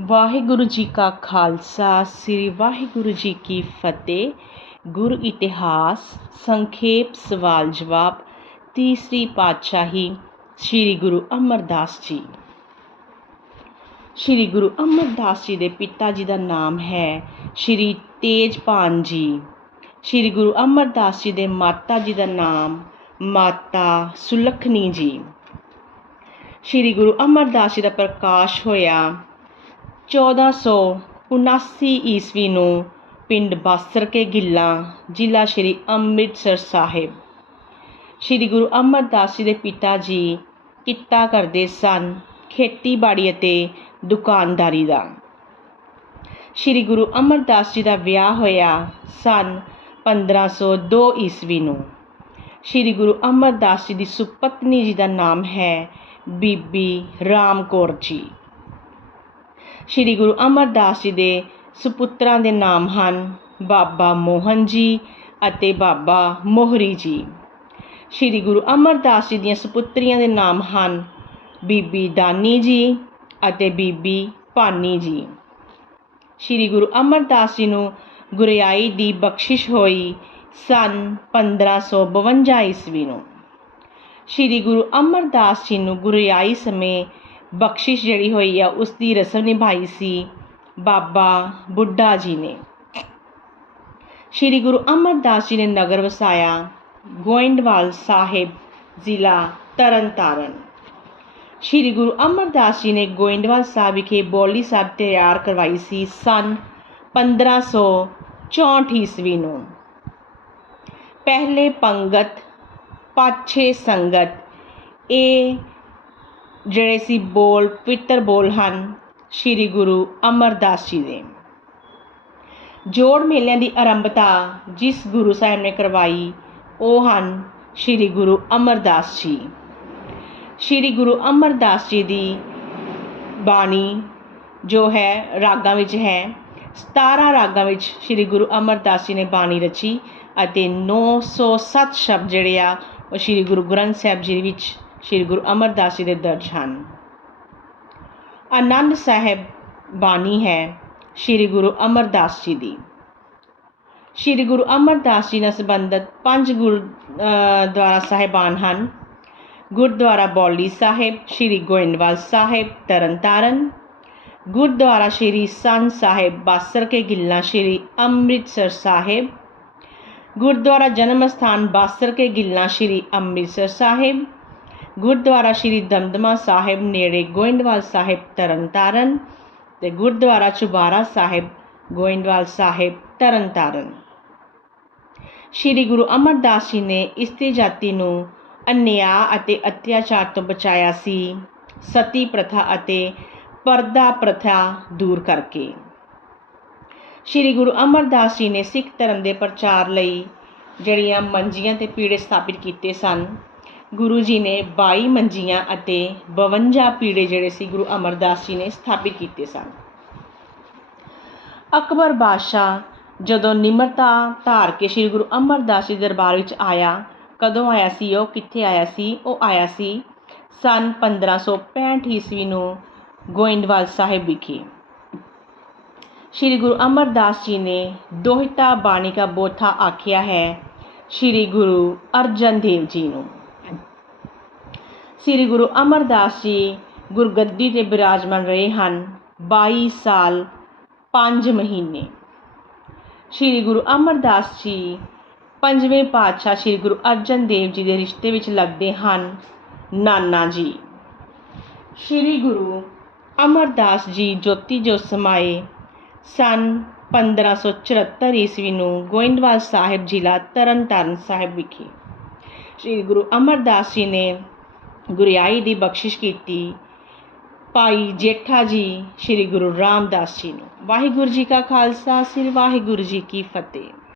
ਵਾਹਿਗੁਰੂ ਜੀ ਕਾ ਖਾਲਸਾ, ਸ੍ਰੀ ਵਾਹਿਗੁਰੂ ਜੀ ਕੀ ਫਤਿਹ। ਗੁਰ ਇਤਿਹਾਸ, ਸੰਖੇਪ ਸਵਾਲ ਜਵਾਬ, ਤੀਸਰੀ ਪਾਤਸ਼ਾਹੀ, ਸ੍ਰੀ ਗੁਰੂ ਅਮਰਦਾਸ ਜੀ। ਸ੍ਰੀ ਗੁਰੂ ਅਮਰਦਾਸ ਜੀ ਦੇ ਪਿਤਾ ਜੀ ਦਾ ਨਾਮ ਹੈ ਸ੍ਰੀ ਤੇਜਪਾਨ ਜੀ। ਸ੍ਰੀ ਗੁਰੂ ਅਮਰਦਾਸ ਜੀ ਦੇ ਮਾਤਾ ਜੀ ਦਾ ਨਾਮ ਮਾਤਾ ਸੁਲੱਖਣੀ ਜੀ। ਸ੍ਰੀ ਗੁਰੂ ਅਮਰਦਾਸ ਜੀ ਦਾ ਪ੍ਰਕਾਸ਼ ਹੋਇਆ 1479 ਈਸਵੀ ਨੂੰ ਪਿੰਡ ਬਾਸਰ ਕੇ ਗਿੱਲਾਂ, ਜ਼ਿਲ੍ਹਾ ਸ੍ਰੀ ਅੰਮ੍ਰਿਤਸਰ ਸਾਹਿਬ। ਸ੍ਰੀ ਗੁਰੂ ਅਮਰਦਾਸ ਜੀ ਦੇ ਪਿਤਾ ਜੀ ਕਿੱਤਾ ਕਰਦੇ ਸਨ ਖੇਤੀਬਾੜੀ ਅਤੇ ਦੁਕਾਨਦਾਰੀ ਦਾ। ਸ੍ਰੀ ਗੁਰੂ ਅਮਰਦਾਸ ਜੀ ਦਾ ਵਿਆਹ ਹੋਇਆ ਸਨ 1502 ਈਸਵੀ ਨੂੰ। ਸ੍ਰੀ ਗੁਰੂ ਅਮਰਦਾਸ ਜੀ ਦੀ ਸੁਪਤਨੀ ਜੀ ਦਾ ਨਾਮ ਹੈ ਬੀਬੀ ਰਾਮ ਕੌਰ ਜੀ। ਸ੍ਰੀ ਗੁਰੂ ਅਮਰਦਾਸ ਜੀ ਦੇ ਸੁਪੁੱਤਰਾਂ ਦੇ ਨਾਮ ਹਨ ਬਾਬਾ ਮੋਹਨ ਜੀ ਅਤੇ ਬਾਬਾ ਮੋਹਰੀ ਜੀ। ਸ੍ਰੀ ਗੁਰੂ ਅਮਰਦਾਸ ਜੀ ਦੀਆਂ ਸੁਪੁੱਤਰੀਆਂ ਦੇ ਨਾਮ ਹਨ ਬੀਬੀ ਦਾਨੀ ਜੀ ਅਤੇ ਬੀਬੀ ਭਾਨੀ ਜੀ। ਸ੍ਰੀ ਗੁਰੂ ਅਮਰਦਾਸ ਜੀ ਨੂੰ ਗੁਰਿਆਈ ਦੀ ਬਖਸ਼ਿਸ਼ ਹੋਈ ਸਨ 1552 ਈਸਵੀ ਨੂੰ। ਸ੍ਰੀ ਗੁਰੂ ਅਮਰਦਾਸ ਜੀ ਨੂੰ ਗੁਰਿਆਈ ਸਮੇਂ ਬਖਸ਼ਿਸ਼ ਜਿਹੜੀ ਹੋਈ ਆ ਉਸ ਦੀ ਰਸਮ ਨਿਭਾਈ ਸੀ ਬਾਬਾ ਬੁੱਢਾ ਜੀ ਨੇ। ਸ੍ਰੀ ਗੁਰੂ ਅਮਰਦਾਸ ਜੀ ਨੇ ਨਗਰ ਵਸਾਇਆ, ਗੋਇੰਦਵਾਲ ਸਾਹਿਬ, ਜ਼ਿਲ੍ਹਾ ਤਰਨਤਾਰਨ। ਸ੍ਰੀ ਗੁਰੂ ਅਮਰਦਾਸ ਜੀ ਨੇ ਗੋਇੰਦਵਾਲ ਸਾਹਿਬ ਵਿਖੇ ਬੋਲੀ ਸਾਹਿਬ ਤਿਆਰ ਕਰਵਾਈ ਸੀ ਸਨ 1564 ਈਸਵੀ ਨੂੰ। ਪਹਿਲੇ ਪੰਗਤ, ਪਾਛੇ ਸੰਗਤ, ਇਹ ਜਿਹੜੇ ਸੀ ਬੋਲ ਪਵਿੱਤਰ ਬੋਲ ਹਨ, ਸ੍ਰੀ ਗੁਰੂ ਅਮਰਦਾਸ ਜੀ ਦੇ। ਜੋੜ ਮੇਲਿਆਂ ਦੀ ਆਰੰਭਤਾ ਜਿਸ ਗੁਰੂ ਸਾਹਿਬ ਨੇ ਕਰਵਾਈ, ਉਹ ਹਨ ਸ੍ਰੀ ਗੁਰੂ ਅਮਰਦਾਸ ਜੀ। ਸ੍ਰੀ ਗੁਰੂ ਅਮਰਦਾਸ ਜੀ ਦੀ ਬਾਣੀ ਜੋ ਹੈ, ਰਾਗਾਂ ਵਿੱਚ ਹੈ 17 ਰਾਗਾਂ ਵਿੱਚ ਸ੍ਰੀ ਗੁਰੂ ਅਮਰਦਾਸ ਜੀ ਨੇ ਬਾਣੀ ਰਚੀ ਅਤੇ 907 ਸ਼ਬਦ ਜਿਹੜੇ ਆ, ਉਹ ਸ੍ਰੀ ਗੁਰੂ ਗ੍ਰੰਥ ਸਾਹਿਬ ਜੀ ਵਿੱਚ ਸ੍ਰੀ ਗੁਰੂ ਅਮਰਦਾਸ ਜੀ ਦੇ ਦਰਜ ਹਨ। ਆਨੰਦ ਸਾਹਿਬ ਬਾਣੀ ਹੈ ਸ੍ਰੀ ਗੁਰੂ ਅਮਰਦਾਸ ਜੀ ਦੀ। ਸ੍ਰੀ ਗੁਰੂ ਅਮਰਦਾਸ ਜੀ ਨਾਲ ਸੰਬੰਧਿਤ ਪੰਜ ਗੁਰਦੁਆਰਾ ਸਾਹਿਬਾਨ ਹਨ। ਗੁਰਦੁਆਰਾ ਬੌਲੀ ਸਾਹਿਬ, ਸ੍ਰੀ ਗੋਇੰਦਵਾਲ ਸਾਹਿਬ ਤਰਨਤਾਰਨ ਗੁਰਦੁਆਰਾ ਸ੍ਰੀ ਸੰਤ ਸਾਹਿਬ, ਬਾਸਰ ਕੇ ਗਿੱਲਾਂ ਸ੍ਰੀ ਅੰਮ੍ਰਿਤਸਰ ਸਾਹਿਬ। ਗੁਰਦੁਆਰਾ ਜਨਮ ਸਥਾਨ ਬਾਸਰ ਕੇ ਗਿੱਲਾਂ ਸ੍ਰੀ ਅੰਮ੍ਰਿਤਸਰ ਸਾਹਿਬ। ਗੁਰਦੁਆਰਾ ਸ੍ਰੀ ਦਮਦਮਾ ਸਾਹਿਬ ਨੇੜੇ ਗੋਇੰਦਵਾਲ ਸਾਹਿਬ ਤਰਨਤਾਰਨ ਤੇ ਗੁਰਦੁਆਰਾ ਚੁਬਾਰਾ ਸਾਹਿਬ ਗੋਇੰਦਵਾਲ ਸਾਹਿਬ ਤਰਨਤਾਰਨ। ਸ੍ਰੀ ਗੁਰੂ ਅਮਰਦਾਸ ਜੀ ਨੇ ਇਸਤਰੀ ਜਾਤੀ ਨੂੰ ਅਨਿਆ ਅਤੇ ਅਤਿਆਚਾਰ ਤੋਂ ਬਚਾਇਆ ਸੀ। ਸਤੀ ਪ੍ਰਥਾ ਅਤੇ ਪਰਦਾ ਪ੍ਰਥਾ ਦੂਰ ਕਰਕੇ। ਸ੍ਰੀ ਗੁਰੂ ਅਮਰਦਾਸ ਜੀ ਨੇ ਸਿੱਖ ਧਰਮ ਦੇ ਪ੍ਰਚਾਰ ਲਈ ਜਿਹੜੀਆਂ ਮੰਜੀਆਂ ਤੇ ਪੀੜੇ ਸਥਾਪਿਤ ਕੀਤੇ ਸਨ ਗੁਰੂ ਜੀ ਨੇ ਬਾਈ ਮੰਜੀਆਂ ਅਤੇ 52 ਪੀੜੇ ਜਿਹੜੇ ਸੀ ਗੁਰੂ ਅਮਰਦਾਸ ਜੀ ਨੇ ਸਥਾਪਿਤ ਕੀਤੇ ਸਨ। ਅਕਬਰ ਬਾਦਸ਼ਾਹ ਜਦੋਂ ਨਿਮਰਤਾ ਧਾਰ ਕੇ ਸ੍ਰੀ ਗੁਰੂ ਅਮਰਦਾਸ ਜੀ ਦਰਬਾਰ ਵਿੱਚ ਆਇਆ, ਕਦੋਂ ਆਇਆ ਸੀ ਉਹ, ਕਿੱਥੇ ਆਇਆ ਸੀ? ਉਹ ਆਇਆ ਸੀ ਸਨ 1565 ਈਸਵੀ ਨੂੰ ਗੋਇੰਦਵਾਲ ਸਾਹਿਬ ਵਿਖੇ। ਸ੍ਰੀ ਗੁਰੂ ਅਮਰਦਾਸ ਜੀ ਨੇ ਦੋਹਿਤਾ ਬਾਣੀ ਕਾ ਬੋਥਾ ਆਖਿਆ ਹੈ ਸ੍ਰੀ ਗੁਰੂ ਅਰਜਨ ਦੇਵ ਜੀ ਨੂੰ। ਸ੍ਰੀ ਗੁਰੂ ਅਮਰਦਾਸ ਜੀ ਗੁਰਗੱਦੀ ਤੇ ਬਿਰਾਜਮਾਨ ਰਹੇ ਹਨ 22 ਸਾਲ 5 ਮਹੀਨੇ। ਸ੍ਰੀ ਗੁਰੂ ਅਮਰਦਾਸ ਜੀ ਪੰਜਵੇਂ ਪਾਤਸ਼ਾਹ ਸ੍ਰੀ ਗੁਰੂ ਅਰਜਨ ਦੇਵ ਜੀ ਦੇ ਰਿਸ਼ਤੇ ਵਿੱਚ ਲੱਗਦੇ ਹਨ ਨਾਨਾ ਜੀ। ਸ੍ਰੀ ਗੁਰੂ ਅਮਰਦਾਸ ਜੀ ਜੋਤੀ ਜੋ ਸਮਾਏ ਸਨ 1574 ਈਸਵੀ ਨੂੰ ਗੋਇੰਦਵਾਲ ਸਾਹਿਬ ਜ਼ਿਲ੍ਹਾ ਤਰਨਤਾਰਨ ਸਾਹਿਬ ਵਿਖੇ। ਸ੍ਰੀ ਗੁਰੂ ਅਮਰਦਾਸ ਜੀ ਨੇ ਗੁਰਿਆਈ ਦੀ ਬਖਸ਼ਿਸ਼ ਕੀਤੀ। ਭਾਈ ਜੇਠਾ ਜੀ, ਸ੍ਰੀ ਗੁਰੂ ਰਾਮਦਾਸ ਜੀ ਨੂੰ। ਵਾਹਿਗੁਰੂ ਜੀ ਕਾ ਖਾਲਸਾ, ਸ੍ਰੀ ਵਾਹਿਗੁਰੂ ਜੀ ਕੀ ਫਤਿਹ।